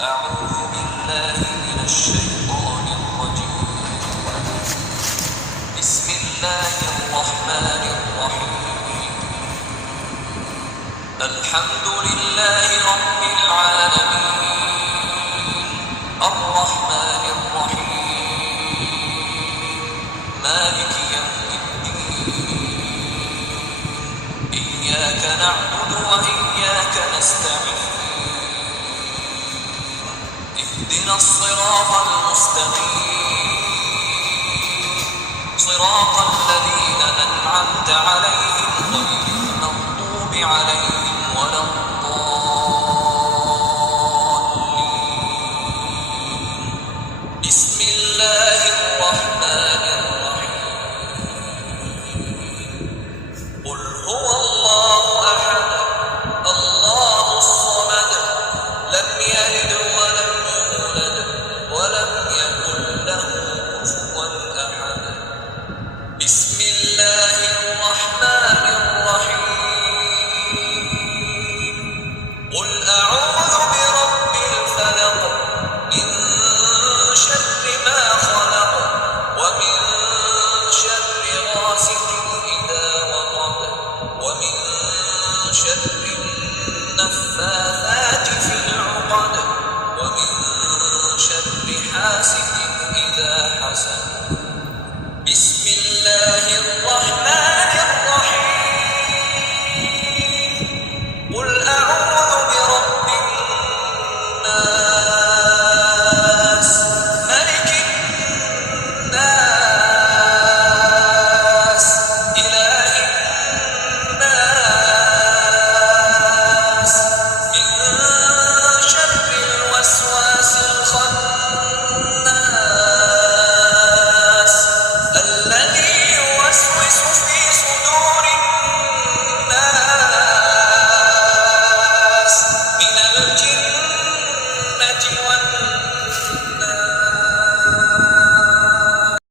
أعوذ بالله من الشيطان الرجيم. بسم الله الرحمن الرحيم. الحمد لله رب العالمين الرحمن الرحيم مالك يوم الدين. إياك نعبد وإياك نستعين. اهدنا الصراط المستقيم صراط الذين أنعمت عليهم غير المغضوب عليهم